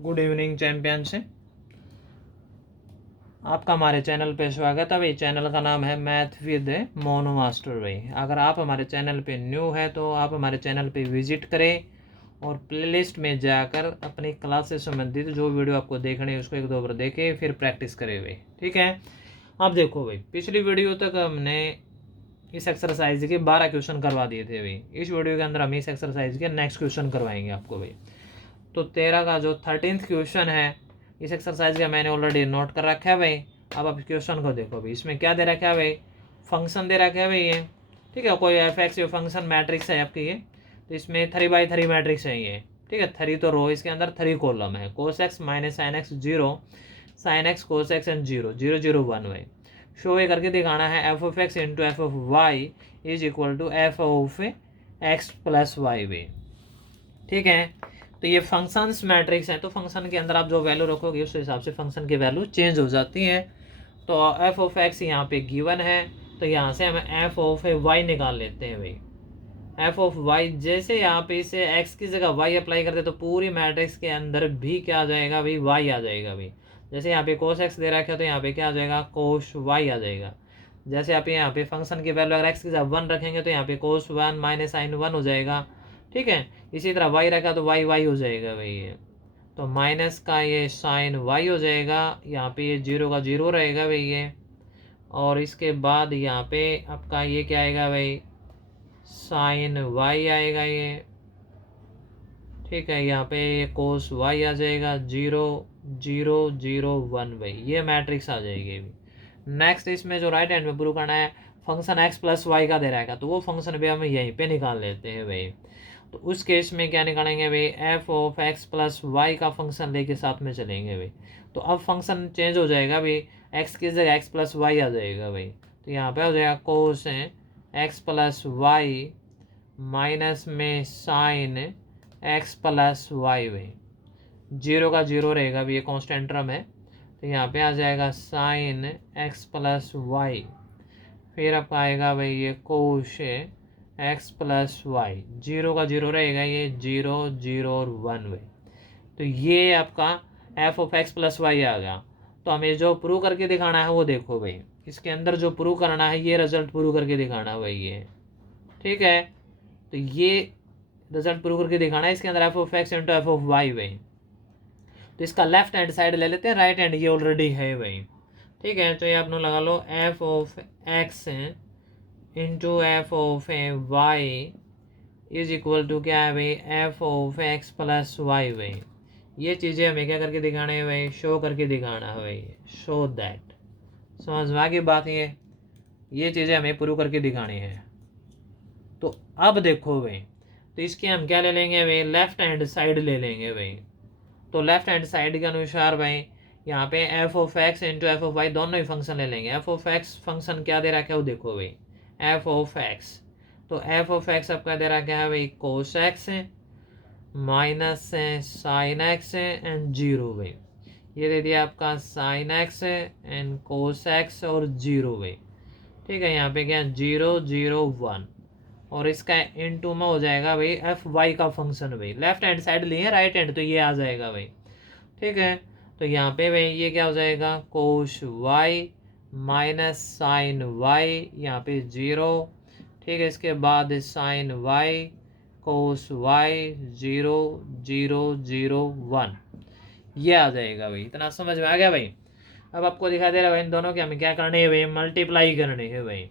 Good evening champions. आपका हमारे channel पे स्वागत है भाई। चैनल का नाम है मैथ विद मोनो मास्टर भाई। अगर आप हमारे चैनल पे न्यू है तो आप हमारे चैनल पे विजिट करें और प्लेलिस्ट में जाकर अपनी क्लास से संबंधित जो वीडियो आपको देखनी है उसको एक दो बार देखें, फिर प्रैक्टिस करें भाई। ठीक है। आप देखो भाई, पिछली वीडियो तक हमने इस एक्सरसाइज के 12 क्वेश्चन करवा दिए थे भाई। इस वीडियो के अंदर हम इस एक्सरसाइज के नेक्स्ट क्वेश्चन करवाएंगे आपको भाई। तो 13 का जो 13th क्वेश्चन है इस एक्सरसाइज का मैंने ऑलरेडी नोट कर रखा है भाई। अब आप क्वेश्चन को देखो भाई, इसमें क्या दे रखा है भाई, फंक्शन दे रखा है भाई ये। ठीक है, कोई एफ एक्स फंक्शन मैट्रिक्स है आपकी ये। तो इसमें 3x3 मैट्रिक्स है ये। ठीक है, 3 तो रो, इसके अंदर 3 कॉलम है। Cos x minus sine x 0, sine x cos x and 0 0 0 1 भाई। शो ये करके दिखाना है F of x into F of Y is equal to F of x plus Y भी। ठीक है, तो ये फंक्शंस मैट्रिक्स है, तो फंक्शन के अंदर आप जो वैल्यू रखोगे उस हिसाब से फंक्शन की वैल्यू चेंज हो जाती है। तो एफ ऑफ एक्स यहाँ पे गिवन है, तो यहाँ से हम एफ ऑफ वाई निकाल लेते हैं भाई। एफ ऑफ वाई जैसे यहाँ पे इसे एक्स की जगह वाई अप्लाई करते तो पूरी मैट्रिक्स के अंदर भी क्या आ जाएगा भाई, वाई आ जाएगा भाई। जैसे यहाँ पे कोस एक्स दे रखा है तो यहाँ पे क्या आ जाएगा, कोस वाई आ जाएगा। जैसे आप यहाँ पे फंक्शन की वैल्यू अगर एक्स की जगह 1 रखेंगे तो यहाँ पे कोस 1 माइनस साइन 1 हो जाएगा। ठीक है, इसी तरह वाई रखा तो वाई वाई हो जाएगा भाई ये। तो माइनस का ये साइन वाई हो जाएगा, यहाँ पे ये 0 का 0 रहेगा भाई ये। और इसके बाद यहाँ पे आपका ये क्या आएगा भाई, साइन वाई आएगा ये। ठीक है, यहाँ पे ये कोस वाई आ जाएगा 0 0 0 1 भाई। ये मैट्रिक्स आ जाएगी अभी। नेक्स्ट इसमें जो राइट हैंड में प्रूव करना है, फंक्शन एक्स प्लस वाई का दे रहेगा तो वो फंक्शन भी हम यहीं पे निकाल लेते हैं भाई। तो उस केस में क्या निकालेंगे भाई, F of x plus Y का फंक्शन लेके साथ में चलेंगे भाई। तो अब फंक्शन चेंज हो जाएगा भाई, एक्स की जगह एक्स प्लस वाई आ जाएगा भाई। तो यहाँ पे हो जाएगा cos X plus Y minus में साइन एक्स प्लस वाई भाई। 0 का 0 रहेगा भाई, ये कॉन्स्टेंट टर्म है। तो यहाँ पे आ जाएगा साइन एक्स प्लस वाई, फिर आपका आएगा भाई ये कोश एक्स प्लस वाई। 0 का 0 रहेगा, ये 0 0 और 1 भाई। तो ये आपका f of x plus y आ गया। तो हमें जो प्रूव करके दिखाना है वो देखो भाई, इसके अंदर जो प्रूव करना है ये रिजल्ट प्रूव करके दिखाना है भाई ये। ठीक है, तो ये रिजल्ट प्रूव करके दिखाना है, इसके अंदर F of x into F of Y भाई। तो इसका लेफ्ट हैंड साइड ले लेते हैं, राइट हैंड ये ऑलरेडी है भाई। ठीक है, तो ये आप लोग लगा लो f of x into F of Y is equal to क्या है भाई, F of x plus Y भाई। ये चीज़ें हमें क्या करके दिखाना है भाई, शो करके दिखाना है भाई, शो दैट। समझ में आ गई बात, ये चीज़ें हमें प्रूव करके दिखानी है। तो अब देखो भाई, तो इसके हम क्या ले लेंगे भाई, लेफ्ट हैंड साइड ले लेंगे भाई। तो लेफ्ट हैंड साइड के अनुसार भाई यहाँ पे F of x into F of Y दोनों ही फंक्शन ले लेंगे। एफ ऑफ एक्स फंक्शन क्या दे रखा है वो देखो भाई, एफ ऑफ एक्स। तो एफ ऑफ एक्स आपका दे रखा है भाई cos x minus sine x and 0 भाई। ये दे दिया आपका sine x and cos x और 0 भाई। ठीक है, यहाँ पे क्या 0 0 1 और इसका इनटू में हो जाएगा भाई एफ वाई का फंक्शन भाई। लेफ्ट हैंड साइड लिए राइट हैंड, तो ये आ जाएगा भाई। ठीक है, तो यहाँ पे भाई ये क्या हो जाएगा, कोश वाई माइनस साइन वाई, यहाँ पे 0। ठीक है, इसके बाद साइन वाई कोस वाई 0 0 0 1, ये आ जाएगा भाई। इतना समझ में आ गया भाई। अब आपको दिखा दे रहा है भाई इन दोनों की हमें क्या करनी है भाई, मल्टीप्लाई करनी है भाई।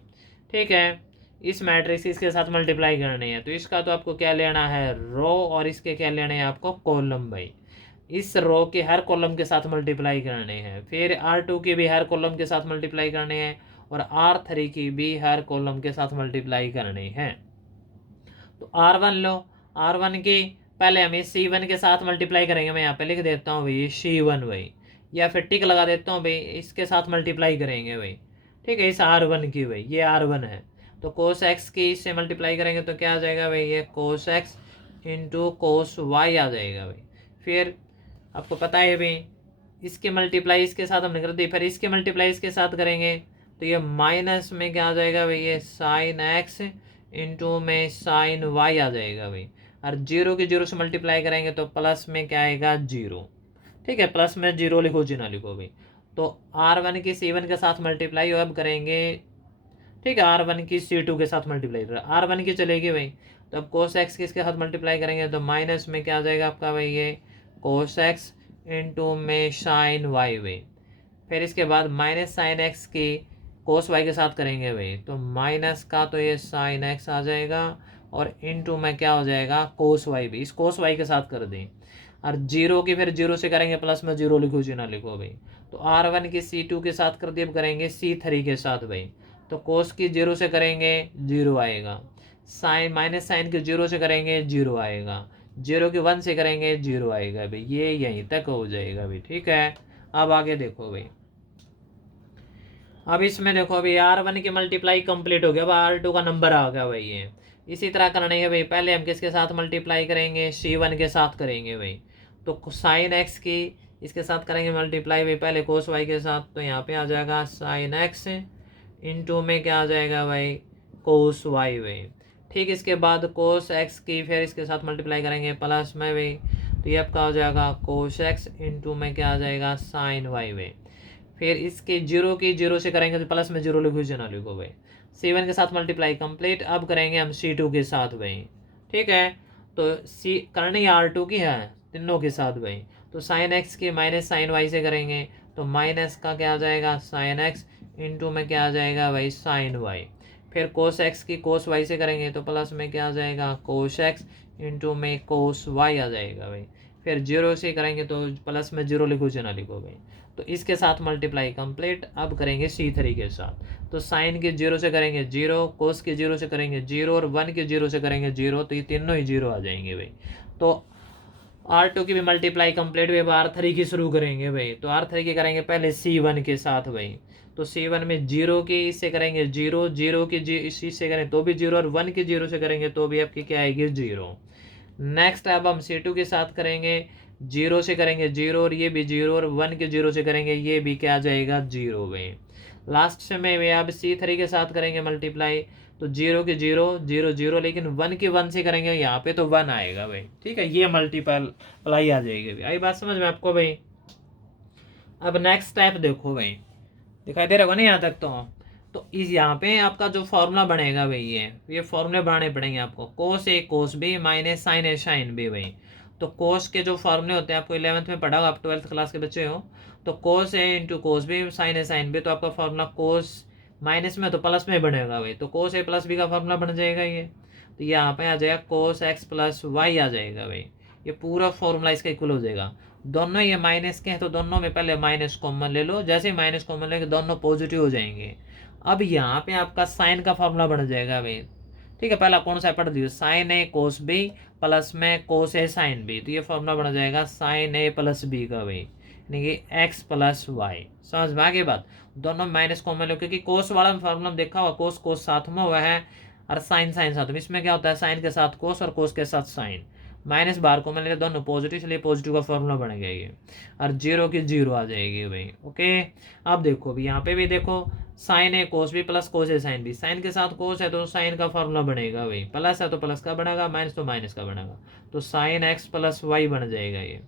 ठीक है, इस मैट्रिक्स इसके साथ मल्टीप्लाई करनी है, तो इसका तो आपको क्या लेना है, रो, और इसके क्या लेने हैं आपको, कॉलम भाई। इस रो के हर कॉलम के साथ मल्टीप्लाई करने हैं, फिर R2 की भी हर कॉलम के साथ मल्टीप्लाई करने हैं, और R3 की भी हर कॉलम के साथ मल्टीप्लाई करनी है। तो R1 लो, R1 की पहले हम इस C1 के साथ मल्टीप्लाई करेंगे। मैं यहाँ पे लिख देता हूँ भाई C1 भाई, या फिर टिक लगा देता हूँ भाई, इसके साथ मल्टीप्लाई करेंगे भाई। ठीक है, इस R1 की भाई, ये R1 है। तो कोस एक्स की इससे मल्टीप्लाई करेंगे तो क्या आ जाएगा भाई, ये cos x into cos y आ जाएगा भाई। फिर आपको पता है भाई, इसके मल्टीप्लाई इसके साथ हमने कर दी, फिर इसके मल्टीप्लाई इसके साथ करेंगे तो ये माइनस में क्या आ जाएगा भाई, ये साइन एक्स इंटू में साइन वाई आ जाएगा भाई। और 0 के 0 से मल्टीप्लाई करेंगे तो प्लस में क्या आएगा, 0। ठीक है, प्लस में जीरो लिखो जी ना लिखो भाई। तो R1 की C1 के साथ मल्टीप्लाई अब करेंगे, ठीक है, R1 की C2 के साथ मल्टीप्लाई कर, R1 की चलेगी भाई। तो अब कोस एक्स किसके साथ मल्टीप्लाई करेंगे, तो माइनस में क्या आ जाएगा आपका भाई, ये कोस एक्स इंटू में साइन वाई भाई। फिर इसके बाद माइनस साइन एक्स की कोस वाई के साथ करेंगे भाई, तो माइनस का तो ये साइन एक्स आ जाएगा, और इंटू में क्या हो जाएगा, कोस वाई भी, इस कोस वाई के साथ कर दें। और जीरो की फिर जीरो से करेंगे, प्लस में जीरो लिखो जी ना लिखो भाई। तो R1 की C2 के साथ कर दिए, अब करेंगे C3 के साथ भाई। तो कोस की जीरो से करेंगे जीरो आएगा, साइन माइनस साइन की जीरो से करेंगे जीरो आएगा, जीरो की वन से करेंगे जीरो आएगा भाई। ये यहीं तक हो जाएगा भाई, ठीक है। अब आगे देखो भाई, अब इसमें देखो अभी R1 की मल्टीप्लाई कंप्लीट हो गया, अब R2 का नंबर आ गया भाई। ये इसी तरह करना है भाई, पहले हम किसके साथ मल्टीप्लाई करेंगे, C1 के साथ करेंगे भाई। तो साइन एक्स की इसके साथ करेंगे मल्टीप्लाई भाई, पहले कोस वाई के साथ, तो यहाँ पे आ जाएगा साइन एक्स इंटू में क्या आ जाएगा भाई, कोस वाई भाई। ठीक, इसके बाद कोस एक्स की फिर इसके साथ मल्टीप्लाई करेंगे प्लस में भाई, तो ये आपका हो जाएगा कोस एक्स इंटू में क्या आ जाएगा, साइन वाई भाई। फिर इसके जीरो की जीरो से करेंगे तो प्लस में जीरो लिखो ना लिखो भाई। C1 के साथ मल्टीप्लाई कंप्लीट, अब करेंगे हम C2 के साथ भाई, ठीक है। तो सी करनी R2 की है तीनों के साथ भाई। तो साइन एक्स की माइनस साइन वाई से करेंगे, तो माइनस का क्या आ जाएगा, साइन एक्स इंटू में क्या आ जाएगा भाई, साइन वाई। फिर कोस एक्स की कोस वाई से करेंगे, तो प्लस में क्या आ जाएगा, कोस एक्स इंटू में कोस वाई आ जाएगा भाई। फिर जीरो से करेंगे तो प्लस में जीरो लिखो ना लिखो भाई। तो इसके साथ मल्टीप्लाई कंप्लीट, अब करेंगे C3 के साथ। तो साइन के जीरो से करेंगे जीरो, कोस के जीरो से करेंगे जीरो, और वन के जीरो से करेंगे जीरो, तो ये तीनों ही जीरो आ जाएंगे भाई। तो R2 की भी मल्टीप्लाई कंप्लीट हुई, अब R3 की शुरू करेंगे भाई। तो R3 की करेंगे पहले C1 के साथ भाई। तो C1 में जीरो की इससे करेंगे जीरो, जीरो की इसी से करें तो भी जीरो, और वन की जीरो से करेंगे तो भी आपकी क्या आएगी, जीरो। नेक्स्ट अब हम C2 के साथ करेंगे, जीरो से करेंगे जीरो, और ये भी जीरो, और वन के जीरो से करेंगे ये भी क्या आ जाएगा, जीरो भाई। लास्ट से में वे अब C3 के साथ करेंगे मल्टीप्लाई, तो जीरो के जीरो जीरो जीरो, लेकिन वन के वन से करेंगे यहाँ पे तो वन आएगा भाई, ठीक है। ये मल्टीप्लाई आ जाएगी भाई, आई बात समझ में आपको भाई। अब नेक्स्ट स्टेप देखो भाई, दिखाई दे रहा होगा ना यहाँ तक। तो इस यहाँ पे आपका जो फॉर्मूला बनेगा भाई, ये फॉर्मूले बनाने पड़ेंगे आपको, कोस ए कोस बी माइनस साइन ए साइन बी भाई। तो कोस के जो फॉर्मूले होते हैं आपको 11th में पढ़ा होगा, आप 12th क्लास के बच्चे हो। तो कोस ए इंटू कोस बी साइन ए साइन बी, तो आपका फॉर्मूला कोस माइनस में तो प्लस में बनेगा भाई, तो कोस ए प्लस बी का फॉर्मूला बन जाएगा ये। तो यहाँ पे आ जाएगा कोस एक्स प्लस वाई आ जाएगा भाई। ये पूरा फॉर्मूला इसका इक्वल हो जाएगा। दोनों ये माइनस के हैं, तो दोनों में पहले माइनस कॉमन ले लो, जैसे ही माइनस कॉमन लेंगे दोनों पॉजिटिव हो जाएंगे। अब यहाँ पे आपका साइन का फॉर्मूला बन जाएगा भाई, ठीक है। पहला कौन सा पढ़ दियो, साइन ए कोस बी प्लस में कोस ए साइन बी, तो ये फॉर्मूला बन जाएगा साइन ए प्लस बी का भाई, यानी कि एक्स प्लस वाई। समझ में आगे बात, दोनों माइनस कॉमन लो, क्योंकि कोस वाला फॉर्मूला देखा हुआ, कोस कोस साथ में हुआ है, और साइन साइन साथ में। इसमें क्या होता है, साइन के साथ कोस और कोस के साथ साइन, माइनस बार को मैंने दोनों पॉजिटिव, इसलिए पॉजिटिव का फॉर्मूला बन गया ये, और जीरो की जीरो आ जाएगी भाई, ओके। अब देखो भी यहाँ पे भी देखो, साइन ए कोस बी प्लस कोस ए साइन बी, साइन के साथ कोस है तो साइन का फॉर्मूला बनेगा भाई, प्लस है तो प्लस का बनेगा, माइनस तो माइनस का बनेगा, तो साइन एक्स प्लस वाई बन जाएगा ये।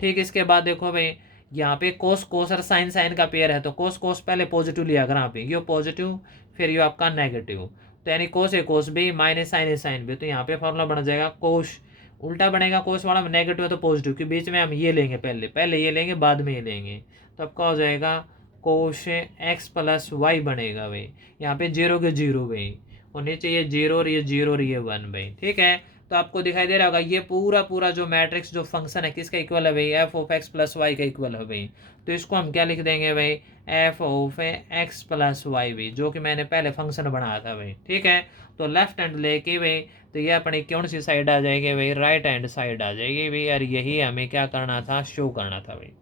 ठीक, इसके बाद देखो भाई, यहाँ पे कोस कोस और साइन साइन का पेयर है, तो कोस कोस पहले पॉजिटिव लिया अगर यहाँ पे, ये पॉजिटिव फिर ये आपका नेगेटिव, तो यानी कोस ए कोस बी माइनस साइन ए साइन बी, तो यहाँ पे फॉर्मूला बन जाएगा कोस, उल्टा बनेगा, कोस वाला में नेगेटिव है तो पॉजिटिव, के बीच में हम ये लेंगे, पहले ये लेंगे बाद में ये लेंगे, तो आपका हो जाएगा कोश एक्स प्लस वाई बनेगा भाई। यहाँ पे जीरो के जीरो भाई, और नीचे ये जीरो और ये जीरो और ये वन भाई, ठीक है। तो आपको दिखाई दे रहा होगा ये पूरा पूरा जो मैट्रिक्स जो फंक्शन है किसका इक्वल है भाई, F of x plus Y का इक्वल है भाई। तो इसको हम क्या लिख देंगे भाई, F of x plus Y भाई, जो कि मैंने पहले फंक्शन बनाया था भाई, ठीक है। तो लेफ्ट हैंड लेके भाई, तो ये अपनी कौन सी साइड आ जाएगी भाई, राइट हैंड साइड आ जाएगी भाई, और यही हमें क्या करना था, शो करना था भाई।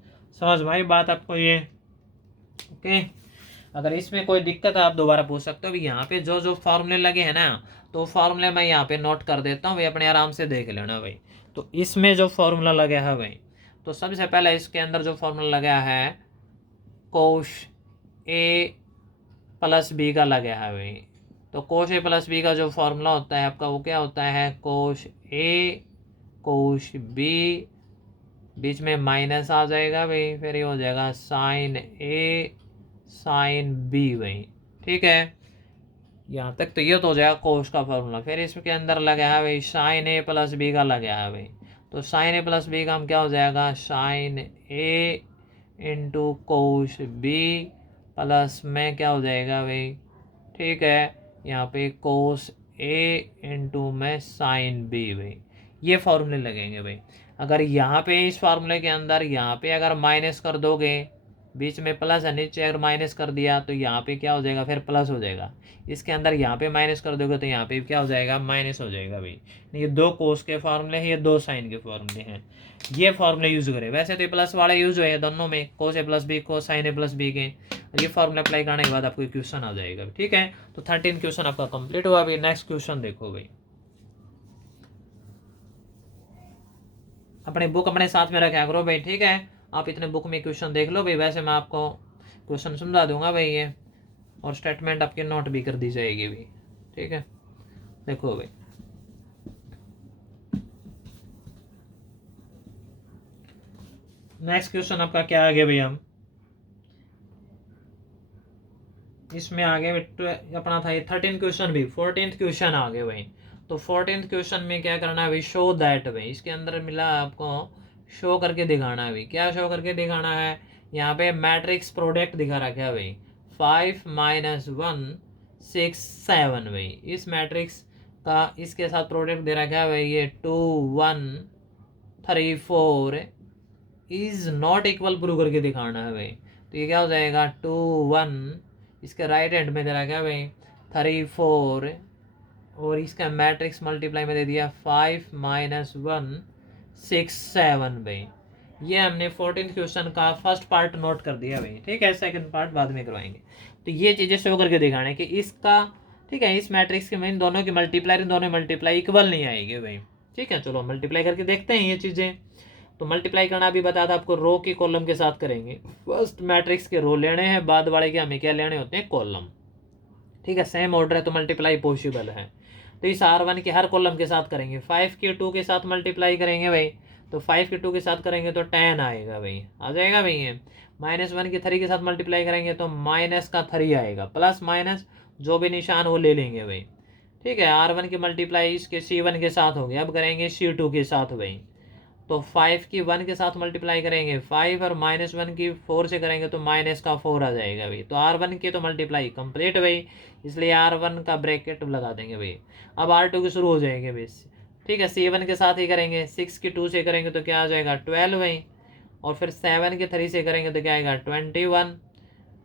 समझ में आई बात आपको ये, ओके। अगर इसमें कोई दिक्कत है आप दोबारा पूछ सकते हो। अभी यहाँ पे जो जो फॉर्मूले लगे हैं ना, तो फॉर्मूले मैं यहाँ पे नोट कर देता हूँ भाई, अपने आराम से देख लेना भाई। तो इसमें जो फॉर्मूला लगा है भाई, तो सबसे पहले इसके अंदर जो फॉर्मूला लगा है, कोश ए प्लस बी का लगा है भाई। तो कोश ए प्लस बी का जो फॉर्मूला होता है आपका, वो क्या होता है, कोश ए कोश बी बीच में माइनस आ जाएगा भाई, फिर ये हो जाएगा साइन ए साइन बी भाई। ठीक है, यहाँ तक तो ये तो हो जाएगा कोस का फॉर्मूला। फिर इसके अंदर लगा है भाई साइन ए प्लस बी का लगा है भाई, तो साइन ए प्लस बी का हम क्या हो जाएगा साइन ए इंटू कोस बी प्लस में क्या हो जाएगा भाई, ठीक है, यहाँ पे कोस ए इंटू में साइन बी भाई। ये फॉर्मूले लगेंगे भाई। अगर यहाँ पे इस फार्मूले के अंदर यहाँ पे अगर माइनस कर दोगे, बीच में प्लस है, नीचे अगर माइनस कर दिया तो यहाँ पे क्या हो जाएगा, फिर प्लस हो जाएगा। इसके अंदर यहाँ पे माइनस कर दोगे तो यहाँ पे क्या हो जाएगा, माइनस हो जाएगा भाई। ये दो कोस के फॉर्मूले हैं, ये दो साइन के फॉर्मूले हैं, ये फॉर्मूले यूज करें। वैसे तो ये प्लस वाले यूज हुए दोनों में, कोस ए प्लस बी कोस साइन ए प्लस बी के। ये फॉर्मूला अप्लाई करने के बाद आपको क्वेश्चन आ जाएगा। ठीक है, तो 13 क्वेश्चन आपका कंप्लीट हुआ। अभी नेक्स्ट क्वेश्चन देखो भाई। अपने बुक अपने साथ में रखा करो भाई। ठीक है, आप इतने बुक में क्वेश्चन देख लो भाई। वैसे मैं आपको क्वेश्चन समझा दूंगा भाई ये, और स्टेटमेंट आपकी नोट भी कर दी जाएगी भाई। ठीक है, देखो भाई नेक्स्ट क्वेश्चन आपका क्या आ गया भाई। हम इसमें आगे अपना था ये 13 क्वेश्चन भी 14th क्वेश्चन आ गए भाई। तो 14th क्वेश्चन में क्या करना है भाई, शो दैट भाई। इसके अंदर मिला आपको शो करके दिखाना है भाई। क्या शो करके दिखाना है, यहाँ पे मैट्रिक्स प्रोडक्ट दिखा रखा है भाई, 5 - 1 6 7 भाई। इस मैट्रिक्स का इसके साथ प्रोडक्ट दे रखा है भाई, ये 2 1 3 4 इज नॉट इक्वल प्रूव करके दिखाना है भाई। तो ये क्या हो जाएगा 2 1, इसके राइट हैंड में दे रखा है भाई 3 4, और इसका मैट्रिक्स मल्टीप्लाई में दे दिया 5 - 1 6 7 भाई। ये हमने 14th क्वेश्चन का फर्स्ट पार्ट नोट कर दिया भाई। ठीक है, सेकंड पार्ट बाद में करवाएंगे। तो ये चीज़ें शो करके दिखाने कि इसका, ठीक है, इस मैट्रिक्स के में इन दोनों की मल्टीप्लाई, इन दोनों मल्टीप्लाई इक्वल नहीं आएगी भाई। ठीक है, चलो मल्टीप्लाई करके देखते हैं ये चीज़ें। तो मल्टीप्लाई करना भी बताया था आपको, रो के कॉलम के साथ करेंगे। फर्स्ट मैट्रिक्स के रो लेने हैं, बाद वाले के हमें क्या लेने होते हैं, कॉलम। ठीक है, सेम ऑर्डर है तो मल्टीप्लाई पॉसिबल है। तो इस R1 के हर कॉलम के साथ करेंगे। 5 के 2 के साथ मल्टीप्लाई करेंगे भाई, तो 5 के 2 के साथ करेंगे तो 10 आएगा भाई, आ जाएगा भाई। ये -1 के 3 के साथ मल्टीप्लाई करेंगे तो माइनस का 3 आएगा, प्लस माइनस जो भी निशान वो ले लेंगे भाई। ठीक है, R1 की मल्टीप्लाई इसके C1 के साथ हो गया। अब करेंगे C2 के साथ भाई, तो 5 की 1 के साथ मल्टीप्लाई करेंगे 5, और -1 की 4 से करेंगे तो माइनस का 4 आ जाएगा भाई। तो R1 की तो मल्टीप्लाई कंप्लीट भाई, इसलिए R1 का ब्रैकेट लगा देंगे भाई। अब R2 की शुरू हो जाएंगे भाई। ठीक है, C1 के साथ ही करेंगे, 6 की 2 से करेंगे तो क्या आ जाएगा 12 भाई, और फिर 7 के 3 से करेंगे तो क्या आएगा 21।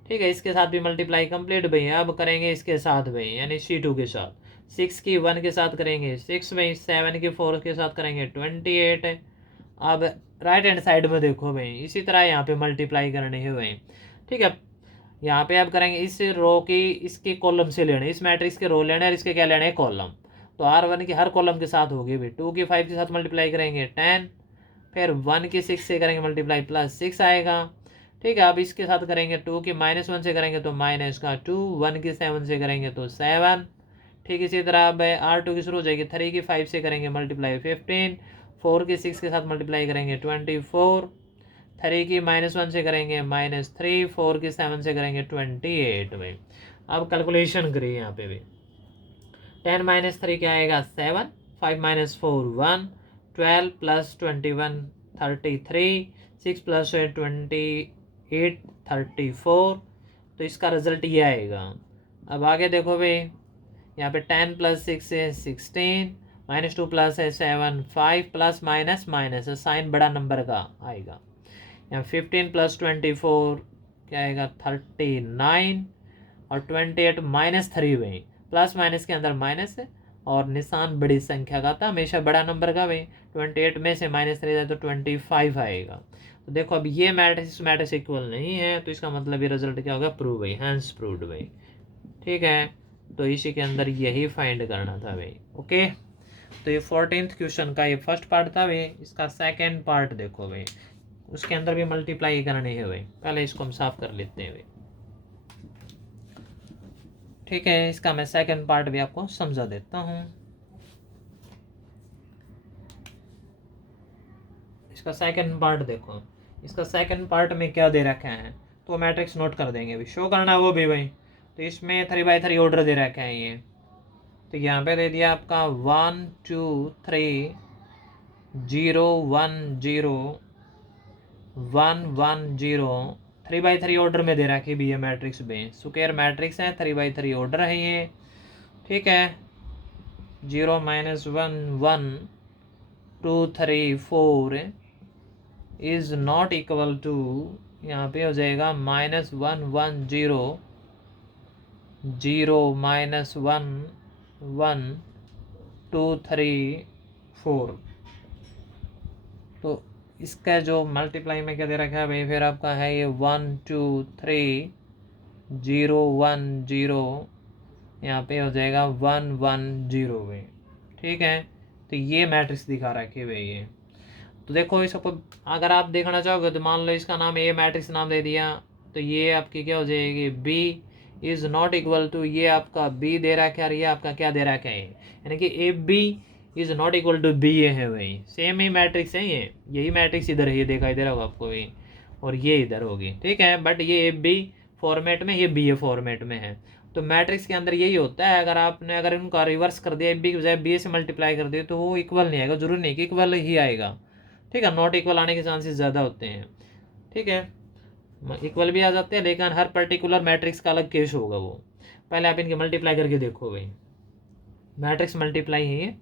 ठीक है, इसके साथ भी मल्टीप्लाई कंप्लीट भाई। अब करेंगे इसके साथ भाई, यानी C2 के साथ 6 की 1 के साथ करेंगे 6 भाई, 7 की 4 के साथ करेंगे 28। अब राइट हैंड साइड में देखो भाई, इसी तरह यहाँ पे मल्टीप्लाई करनी है भाई। ठीक है, यहाँ पे अब करेंगे इस रो की, इसके कॉलम से लेने, इस मैट्रिक्स के रो लेने और इसके क्या लेने हैं, कॉलम। तो R1 की हर कॉलम के साथ होगी भाई। 2 की 5 के साथ मल्टीप्लाई करेंगे 10, फिर 1 की 6 से करेंगे मल्टीप्लाई प्लस 6 आएगा। ठीक है, अब इसके साथ करेंगे 2 की -1 से करेंगे तो माइनस का 2, 1 की 7 से करेंगे तो 7। ठीक इसी तरह अब R2 की शुरू हो जाएगी, 3 की 5 से करेंगे मल्टीप्लाई 15, 4 की 6 के साथ मल्टीप्लाई करेंगे 24, 3 की -1 से करेंगे -3, 4 की 7 से करेंगे 28 भाई। अब कैलकुलेशन करिए यहाँ पे भी, 10 - 3 क्या आएगा 7, 5 - 4 1, 12 + 21 33, 6 + 28 34। तो इसका रिजल्ट ये आएगा। अब आगे देखो भाई, यहाँ पे 10 + 6 है 16, -2 प्लस है 7 5, प्लस माइनस माइनस है, साइन बड़ा नंबर का आएगा। यहाँ 15 + 24 क्या आएगा 39, और 28 -3 भाई, प्लस माइनस के अंदर माइनस है, और निशान बड़ी संख्या का था, हमेशा बड़ा नंबर का भाई। 28 में से -3 जाए तो 25 आएगा। तो देखो अब ये मैट्रिक्स इक्वल नहीं है, तो इसका मतलब ये रिजल्ट क्या होगा, प्रूव भाई, हैंस प्रूव्ड भाई। ठीक है, तो इसी के अंदर यही फाइंड करना था भाई। ओके, तो ये 14th क्वेश्चन का ये फर्स्ट पार्ट था भाई। इसका सेकंड पार्ट देखो भाई, उसके अंदर भी मल्टीप्लाई करनी है भाई। पहले इसको हम साफ कर लेते हैं भाई। ठीक है, इसका मैं सेकंड पार्ट भी आपको समझा देता हूँ। इसका सेकंड पार्ट देखो, इसका सेकंड पार्ट में क्या दे रखा है, तो मैट्रिक्स नोट कर देंगे, अभी शो करना है वो भी भाई। तो इसमें 3x3 ऑर्डर दे रखा है ये, तो यहाँ पे दे दिया आपका 1 2 3 0 1 0 1 1 0, 3x3 ऑर्डर में दे रखी भी ये मैट्रिक्स भी, स्क्वायर मैट्रिक्स है, 3x3 ऑर्डर है ये, ठीक है। 0 -1 1 2 3 4 इज नॉट इक्वल टू, यहाँ पे हो जाएगा -1 1 0 0 -1 1 2 3 4। तो इसका जो मल्टीप्लाई में क्या दे रखा है भाई, फिर आपका है ये 1 2 3 0 1 0, यहाँ पे हो जाएगा 1 1 0 भाई, ठीक है। तो ये मैट्रिक्स दिखा रखी है भाई ये। तो देखो इसको अगर आप देखना चाहोगे तो मान लो इसका नाम ए मैट्रिक्स नाम दे दिया, तो ये आपकी क्या हो जाएगी, B is not equal to, ये आपका बी दे रखा है और ये आपका क्या दे रखा है, यानी कि A B is not equal to B, ये है भाई, सेम ही मैट्रिक्स है ये, यही मैट्रिक्स इधर है, ये दिखाई दे रहा होगा आपको ये, और ये इधर होगी, ठीक है। बट ये ए बी फॉर्मेट में, ये बी ए फॉर्मेट में है। तो मैट्रिक्स के अंदर यही होता है, अगर इनका रिवर्स कर दिया, ए बी की बजाय बी ए से मल्टीप्लाई कर दिया, तो वो इक्वल नहीं आएगा, जरूरी नहीं कि इक्वल ही आएगा, ठीक है। नॉट इक्वल आने के चांसेस ज़्यादा होते हैं, ठीक है। इक्वल भी आ जाते हैं, लेकिन हर पर्टिकुलर मैट्रिक्स का अलग केस होगा वो। पहले आप इनके मल्टीप्लाई करके देखो भाई, मैट्रिक्स मल्टीप्लाई ही है,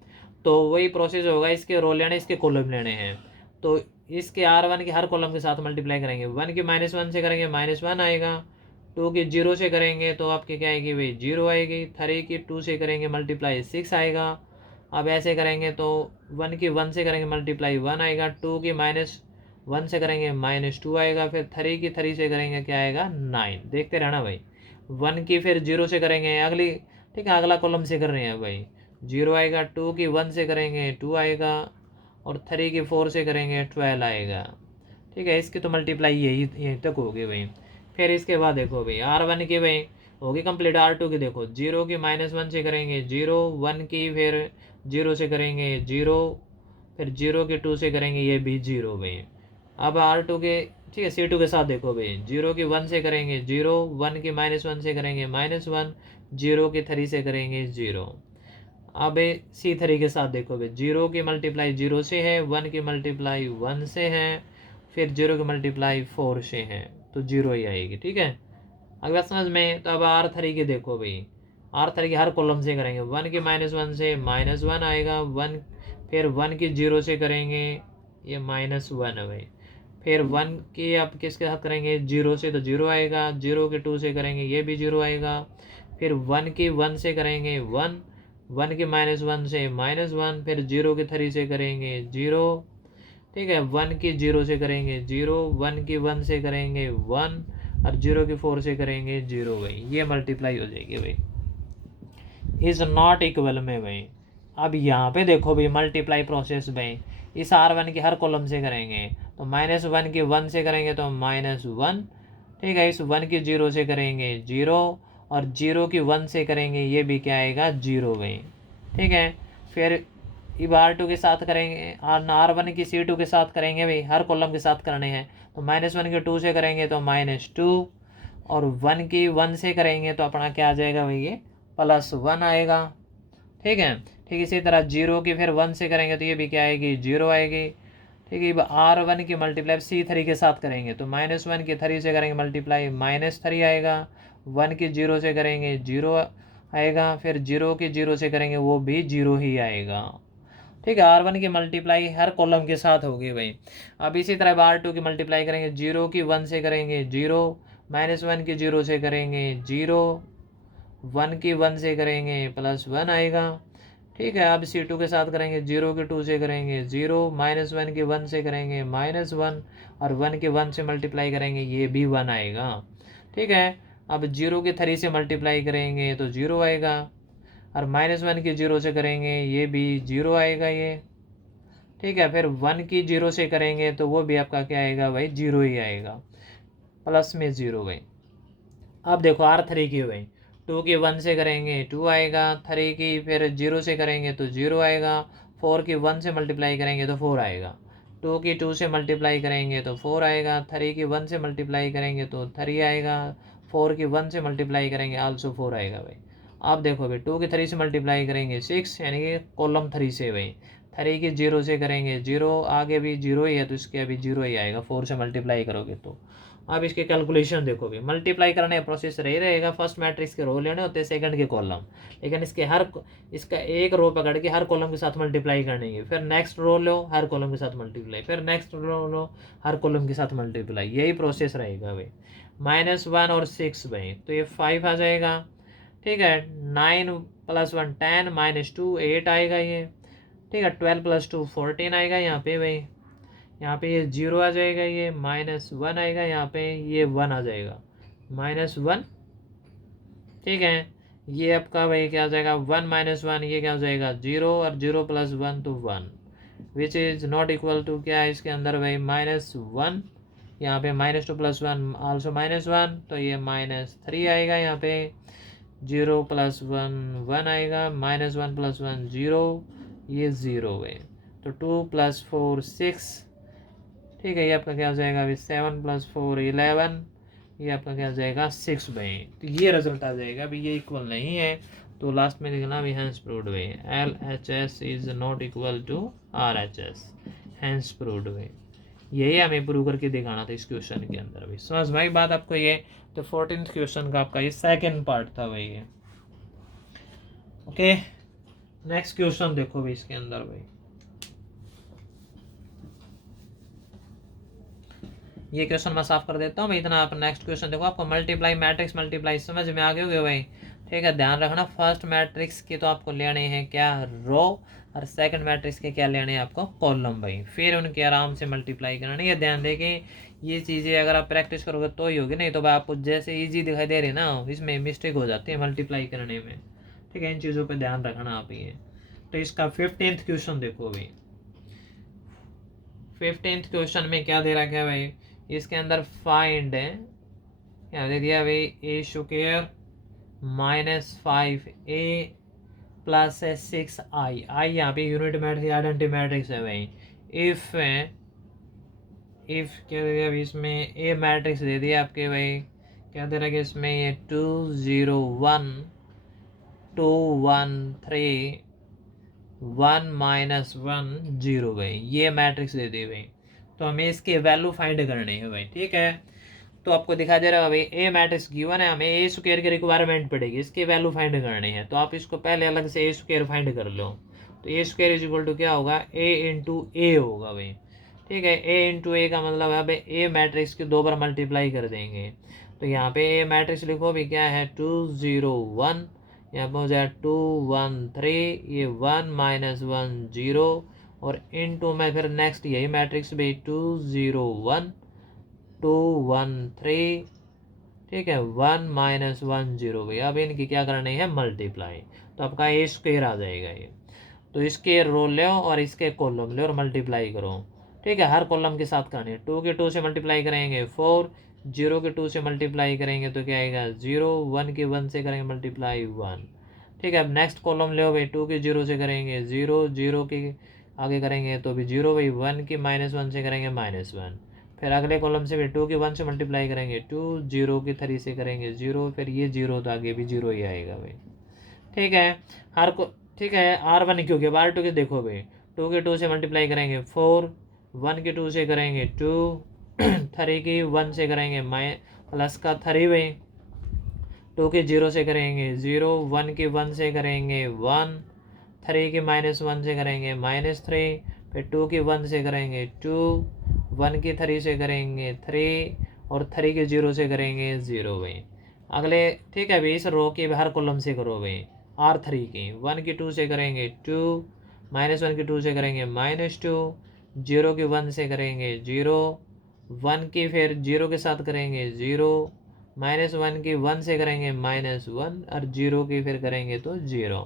तो वही प्रोसेस होगा, इसके रो लेने, इसके कॉलम लेने हैं। तो इसके R1 के हर कॉलम के साथ मल्टीप्लाई करेंगे, 1 की -1 से करेंगे -1 आएगा, 2 की 0 से करेंगे तो आपकी क्या आएगी भाई, 0 आएगी, 3 की 2 से करेंगे मल्टीप्लाई 6 आएगा। अब ऐसे करेंगे तो 1 की 1 से करेंगे मल्टीप्लाई 1 आएगा, 2 की -1 से करेंगे -2 आएगा, फिर 3 की 3 से करेंगे क्या आएगा 9। देखते रहना भाई, 1 की फिर 0 से करेंगे अगली, ठीक है, अगला कॉलम से कर रहे हैं भाई, 0 आएगा, 2 की 1 से करेंगे 2 आएगा, और 3 की 4 से करेंगे 12 आएगा, ठीक है। इसकी तो मल्टीप्लाई यही तक होगी भाई। फिर इसके बाद देखो भाई R1 की भाई होगी कंप्लीट, R2 की देखो 0 की -1 से करेंगे 0, 1 की फिर 0 से करेंगे 0, फिर 0 की 2 से करेंगे ये भी 0 भाई। अब R2 के, ठीक है, C2 के साथ देखो भाई, 0 की 1 से करेंगे 0, 1 की -1 से करेंगे -1, 0 की 3 से करेंगे 0। अब C3 के साथ देखो भाई, 0 की मल्टीप्लाई 0 से है, 1 की मल्टीप्लाई 1 से है, फिर 0 की मल्टीप्लाई 4 से है, तो 0 ही आएगी, ठीक है। अगर बात समझ में, तो अब R3 की देखो भाई, R3 की हर कॉलम से करेंगे, 1 की -1 से -1 आएगा, 1 फिर 1 की 0 से करेंगे ये -1 है भाई, फिर 1 की आप किसके साथ करेंगे 0 से, तो 0 आएगा, 0 के 2 से करेंगे ये भी 0 आएगा, फिर 1 की 1 से करेंगे 1, 1 की -1 से -1, फिर 0 की 3 से करेंगे 0, ठीक है, 1 की 0 से करेंगे 0, 1 की 1 से करेंगे 1, और 0 की 4 से करेंगे 0 भाई। ये मल्टीप्लाई हो जाएगी भाई, इज नॉट इक्वल में भाई। अब यहाँ पे देखो भाई मल्टीप्लाई प्रोसेस भाई, इस R1 की हर कॉलम से करेंगे, तो -1 की 1 से करेंगे तो -1, ठीक है, इस 1 की 0 से करेंगे 0, और 0 की 1 से करेंगे ये भी क्या आएगा 0 भाई, ठीक है। फिर अब R2 के साथ करेंगे, R1 की C2 के साथ करेंगे भाई, हर कॉलम के साथ करने हैं, तो -1 की 2 से करेंगे तो -2, और 1 की 1 से करेंगे तो अपना क्या आ जाएगा भाई, ये +1 आएगा, ठीक है। ठीक इसी तरह 0 की फिर 1 से करेंगे तो ये भी क्या आएगी 0 आएगी, ठीक है। R1 की मल्टीप्लाई C3 के साथ करेंगे, तो -1 की 3 से करेंगे मल्टीप्लाई -3 आएगा, 1 की 0 से करेंगे 0 आएगा, फिर 0 की 0 से करेंगे वो भी 0 ही आएगा, ठीक है। R1 की मल्टीप्लाई हर कॉलम के साथ होगी भाई। अब इसी तरह R2 की मल्टीप्लाई करेंगे, 0 की 1 से करेंगे 0, -1 की 0 से करेंगे 0, 1 की 1 से करेंगे +1 आएगा, ठीक है। अब C2 के साथ करेंगे, 0 की 2 से करेंगे 0, -1 की 1 से करेंगे -1, और 1 की 1 से मल्टीप्लाई करेंगे ये भी 1 आएगा, ठीक है। अब 0 की 3 से मल्टीप्लाई करेंगे तो 0 आएगा, और -1 की 0 से करेंगे ये भी 0 आएगा ये, ठीक है। फिर 1 की 0 से करेंगे तो वो भी आपका क्या आएगा भाई 0 ही आएगा, प्लस में 0 भाई। अब देखो R3 की भाई, 2 की 1 से करेंगे 2 आएगा, 3 की फिर 0 से करेंगे तो 0 आएगा, 4 की 1 से मल्टीप्लाई करेंगे तो 4 आएगा, 2 की 2 से मल्टीप्लाई करेंगे तो 4 आएगा, 3 की 1 से मल्टीप्लाई करेंगे तो 3 आएगा, 4 की 1 से मल्टीप्लाई करेंगे आल्सो 4 आएगा भाई। अब देखो भाई 2 की 3 से मल्टीप्लाई करेंगे 6, यानी कि कॉलम 3 से भाई। 3 की 0 से करेंगे 0, आगे भी 0 ही है तो इसके अभी 0 ही आएगा 4 से मल्टीप्लाई करोगे तो। अब इसके कैलकुलेशन देखो भी, मल्टीप्लाई करने का प्रोसेस रही रहेगा। फर्स्ट मैट्रिक्स के रो लेने होते हैं, सेकंड के कॉलम, लेकिन इसका एक रो पकड़ के हर कॉलम के साथ मल्टीप्लाई करनी है, फिर नेक्स्ट रो लो हर कॉलम के साथ मल्टीप्लाई, फिर नेक्स्ट रो लो हर कॉलम के साथ मल्टीप्लाई, यही प्रोसेस रहेगा भाई। -1 और 6 भाई, तो ये 5 आ जाएगा। ठीक है, 9 + 1 10, -2 8 आएगा ये। ठीक है, 12 + 2 14 आएगा यहाँ पे भाई। यहाँ पे ये 0 आ जाएगा, ये -1 आएगा, यहाँ पे ये 1 आ जाएगा, -1। ठीक है, ये आपका भाई क्या आ जाएगा 1 - 1, ये क्या हो जाएगा 0, और 0 + 1 तो 1, which is not equal to क्या है इसके अंदर भाई -1। यहाँ पे -2 + 1 आल्सो -1, तो ये -3 आएगा। यहाँ पे 0 + 1 1 आएगा, -1 + 1 0, ये 0 है। तो 2 + 4 6। ठीक है, ये आपका क्या हो जाएगा अभी 7 + 4 11, ये आपका क्या हो जाएगा 6 भाई। तो ये रिजल्ट आ जाएगा अभी, ये इक्वल नहीं है तो लास्ट में लिखना भी हैंस प्रूव्ड भाई, LHS is not equal to RHS, hence proved भाई। यही हमें प्रूव करके दिखाना था इस क्वेश्चन के अंदर भाई। समझ भाई बात आपको ये। तो 14th क्वेश्चन का आपका ये सेकेंड पार्ट था भाई ये। ओके, नेक्स्ट क्वेश्चन देखो भाई इसके अंदर भाई। ये क्वेश्चन मैं साफ कर देता हूँ भाई, इतना आप नेक्स्ट क्वेश्चन देखो। आपको मल्टीप्लाई मैट्रिक्स मल्टीप्लाई समझ में आ गए होगे भाई। ठीक है, ध्यान रखना फर्स्ट मैट्रिक्स की तो आपको लेने हैं क्या रो, और सेकंड मैट्रिक्स के क्या लेने हैं आपको कॉलम भाई, फिर उनके आराम से मल्टीप्लाई करनी है। ध्यान दे कि ये चीज़ें अगर आप प्रैक्टिस करोगे तो ही होगी, नहीं तो भाई आपको जैसे ईजी दिखाई दे रही ना, इसमें मिस्टेक हो जाती है मल्टीप्लाई करने में। ठीक है, इन चीज़ों पर ध्यान रखना आप ये। तो इसका 15th क्वेश्चन देखो भाई। 15th क्वेश्चन में क्या दे रखा है भाई, इसके अंदर फाइंड है, क्या दे दिया भाई A² -5A + 6I। आई यहाँ पे यूनिट मैट्रिक्स आइडेंटिटी मैट्रिक्स है भाई। इफ क्या दे दिया अभी इसमें ए मैट्रिक्स दे दिया आपके भाई, क्या दे रहा है इसमें ये 2 0 1 2 1 3 1 -1 0 भाई, ये मैट्रिक्स दे दी भाई। तो हमें इसके वैल्यू फाइंड करनी है भाई। ठीक है, तो आपको दिखा दे रहा है भाई ए मैट्रिक्स गिवन है, हमें A² की रिक्वायरमेंट पड़ेगी, इसकी वैल्यू फाइंड करनी है। तो आप इसको पहले अलग से A² फाइंड कर लो। तो A² = क्या होगा A × A होगा भाई। ठीक है, A × A का मतलब है भाई ए मैट्रिक्स की 2 बार मल्टीप्लाई कर देंगे। तो यहाँ पे ए मैट्रिक्स लिखो भी क्या है 2 0 1, यहाँ पर हो जाए 2 1 3, ये 1 -1 0, और इनटू में फिर नेक्स्ट यही मैट्रिक्स भी 2 0 1 2 1 3। ठीक है, 1 -1 0 भाई। अब इनकी क्या करनी है मल्टीप्लाई, तो आपका A² आ जाएगा ये। तो इसके रो लो और इसके कॉलम लो और मल्टीप्लाई करो। ठीक है, हर कॉलम के साथ करनी है। 2 के 2 से मल्टीप्लाई करेंगे 4, 0 के 2 से मल्टीप्लाई करेंगे तो क्या आएगा 0, 1 के 1 से करेंगे मल्टीप्लाई 1। ठीक है, अब नेक्स्ट कॉलम ले भाई, 2 के 0 से करेंगे 0, 0 के आगे करेंगे तो भी 0 भाई, 1 के -1 से करेंगे -1। फिर अगले कॉलम से भी 2 के 1 से मल्टीप्लाई करेंगे 2, 0 के 3 से करेंगे 0, फिर ये 0 तो आगे भी 0 ही आएगा भाई। ठीक है, ठीक है, R1 क्योंकि R2 के देखो भाई, 2 के 2 से मल्टीप्लाई करेंगे 4, 1 के 2 से करेंगे 2, 3 की 1 से करेंगे प्लस का 3 भाई, 2 के 0 से करेंगे 0, 1 के 1 से करेंगे 1, 3 के -1 से करेंगे -3, फिर 2 के 1 से करेंगे 2, 1 के 3 से करेंगे 3, और 3 के 0 से करेंगे 0 भाई। अगले ठीक है भाई, इस रो के हर कॉलम से करो भाई। R3 की 1 के 2 से करेंगे 2, -1 के 2 से करेंगे -2, 0 के 1 से करेंगे 0, 1 की फिर 0 के साथ करेंगे 0, -1 की 1 से करेंगे -1, और 0 की फिर करेंगे तो 0।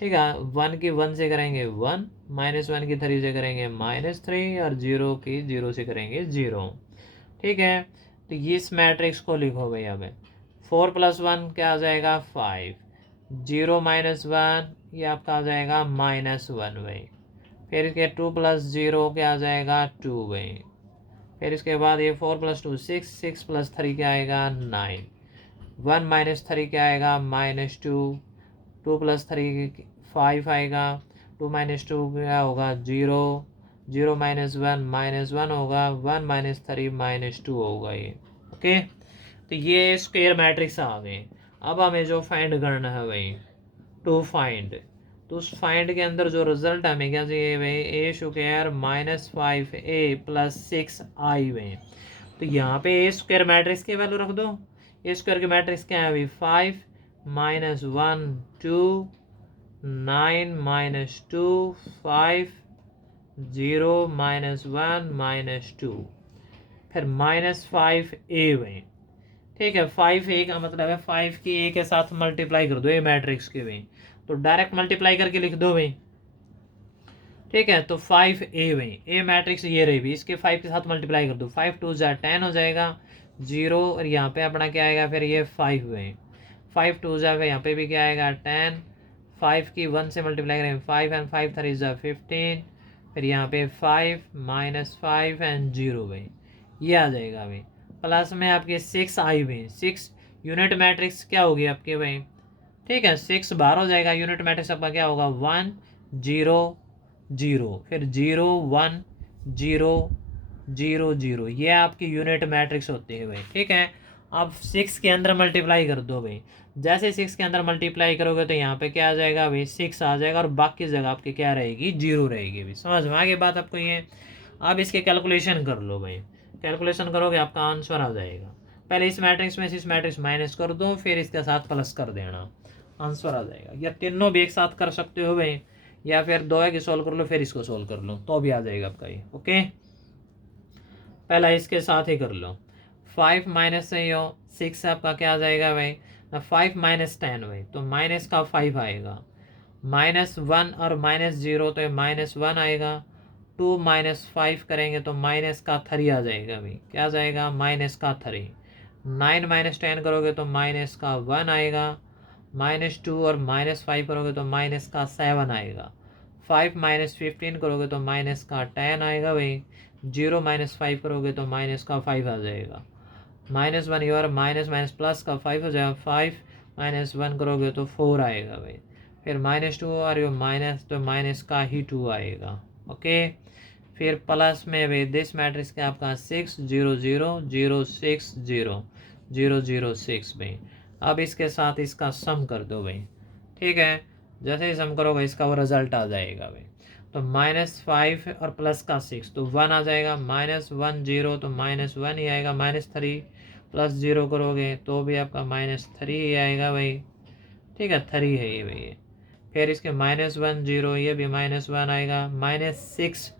ठीक है, 1 की 1 से करेंगे 1, -1 की 3 से करेंगे -3, और 0 की 0 से करेंगे 0। ठीक है, तो इस मैट्रिक्स को लिखो भाई। अब 4 + 1 क्या आ जाएगा 5, 0 - 1 ये आपका आ जाएगा -1 भाई। फिर इसके 2 + 0 क्या आ जाएगा 2 भाई। फिर इसके बाद ये 4 + 2 6, 6 + 3 क्या आएगा 9, 1 - 3 क्या आएगा -2, 2 + 3 5 आएगा, 2 - 2 क्या होगा 0, 0 - 1 -1 होगा, 1 - 3 -2 होगा ये। ओके, तो ये स्क्वायर मैट्रिक्स आ गए। अब हमें जो फाइंड करना है भाई टू फाइंड, तो उस फाइंड के अंदर जो रिजल्ट हमें क्या चाहिए भाई ए स्क्वायर -5a + 6i में। तो यहाँ पे ए स्क्वायर मैट्रिक्स की वैल्यू रख दो। ए स्क्वायर की मैट्रिक्स क्या है भाई 5 - 1 2, 9 - 2 5, 0 - 1 -2, फिर -5a में। ठीक है, 5a का मतलब है 5 की a के साथ मल्टीप्लाई कर दो ए मैट्रिक्स के भाई, तो डायरेक्ट मल्टीप्लाई करके लिख दो भाई। ठीक है, तो 5a भाई ए मैट्रिक्स ये रही भी, इसके 5 के साथ मल्टीप्लाई कर दो, 5 2 = 10 हो जाएगा 0, और यहाँ पे अपना क्या आएगा फिर ये 5 भाई, 5 2 = यहाँ पे भी क्या आएगा 10, 5 की 1 से मल्टीप्लाई करेंगे 5 एंड 5 3 = 15, फिर यहाँ पे 5 -5 एंड 0 भाई, ये आ जाएगा भाई। प्लस में आपके 6i भाई, 6 यूनिट मैट्रिक्स क्या होगी आपके भाई। ठीक है, 6 बाहर हो जाएगा, यूनिट मैट्रिक्स आपका क्या होगा 1 0 0, फिर 0 1 0 0 0, ये आपकी यूनिट मैट्रिक्स होती है भाई। ठीक है, अब 6 के अंदर मल्टीप्लाई कर दो भाई, जैसे 6 के अंदर मल्टीप्लाई करोगे तो यहाँ पे क्या आ जाएगा भाई 6 आ जाएगा, और बाकी जगह आपकी क्या रहेगी 0 रहेगी भाई। समझ में आ गई बात आपको ये। अब इसके कैलकुलेशन कर लो भाई, कैलकुलेशन करोगे आपका आंसर आ जाएगा। पहले इस मैट्रिक्स में से इस मैट्रिक्स माइनस कर दो, फिर इसके साथ प्लस कर देना, आंसर आ जाएगा। या तीनों भी एक साथ कर सकते हो भाई, या फिर दो है कि सोल्व कर लो फिर इसको सोल्व कर लो तो भी आ जाएगा आपका ये। ओके, पहला इसके साथ ही कर लो। 5 माइनस से यो 6 आपका क्या आ जाएगा भाई 5 - 10 भाई, तो माइनस का 5 आएगा, -1 और -0 तो -1 आएगा, 2 - 5 करेंगे तो माइनस का 3 आ जाएगा भाई, क्या आ जाएगा -3। 9 - 10 करोगे तो -1 आएगा, -2 और -5 करोगे तो -7 आएगा, 5 - 15 करोगे तो -10 आएगा भाई, 0 - 5 करोगे तो -5 आ जाएगा, -1 और माइनस प्लस का 5 हो जाएगा, 5 - 1 करोगे तो 4 आएगा भाई, फिर -2 और ये माइनस तो माइनस का ही 2 आएगा। ओके, फिर प्लस में भाई दिस मैट्रिक्स के आपका 6 0 0 0 6 0 0 0 6 भाई। अब इसके साथ इसका सम कर दो भाई। ठीक है, जैसे ही सम करोगे इसका वो रिजल्ट आ जाएगा भाई, तो -5 और प्लस का 6 तो 1 आ जाएगा, -1 0 तो -1 ही आएगा, -3 + 0 करोगे तो भी आपका -3 ही आएगा भाई। ठीक है, 3 है ये भाई। फिर इसके -1 0, ये भी -1 आएगा, -6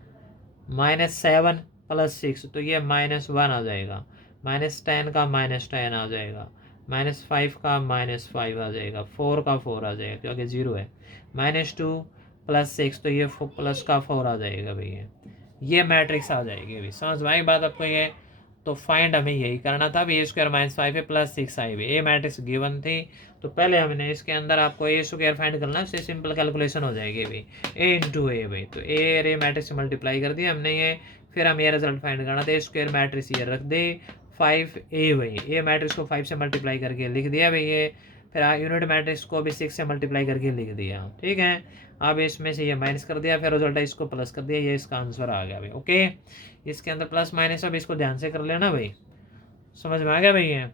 -7 + 6 तो ये -1 आ जाएगा, -10 का -10 आ जाएगा, -5 का -5 आ जाएगा, 4 का 4 आ जाएगा क्योंकि 0 है, -2 + 6 तो ये प्लस का 4 आ जाएगा भैया, ये मैट्रिक्स आ जाएगी भाई। समझ में आई बात आपको ये। तो फाइंड हमें यही करना था, ए स्क्वायर -5 + 6i ए मैट्रिक्स गिवन थी, तो पहले हमने इसके अंदर आपको ए स्क्वायर फाइंड करना है, उससे सिंपल कैलकुलेशन हो जाएगी भाई, a × a भाई, तो ए मैट्रिक्स से मल्टीप्लाई कर दिया हमने ये, फिर हम ये रिजल्ट फाइंड करना था, स्क्वायर मैट्रिक्स ये रख दे 5a भाई, ए मैट्रिक्स को 5 से मल्टीप्लाई करके लिख दिया भाई ये, फिर यूनिट मैट्रिक्स को भी 6 से मल्टीप्लाई करके लिख दिया। ठीक है, अब इसमें से ये माइनस कर दिया, फिर रिजल्ट है इसको प्लस कर दिया, ये इसका आंसर आ गया भाई। ओके, इसके अंदर प्लस माइनस अब इसको ध्यान से कर लेना भाई, समझ में आ गया भाई ये।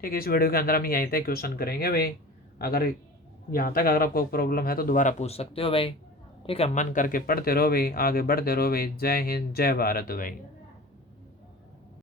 ठीक है, इस वीडियो के अंदर हम यहीं तक क्वेश्चन करेंगे भाई, अगर यहाँ तक अगर आपको प्रॉब्लम है तो दोबारा पूछ सकते हो भाई। ठीक है, मन करके पढ़ते रहो भाई, आगे बढ़ते रहो भाई। जय हिंद, जय भारत भाई।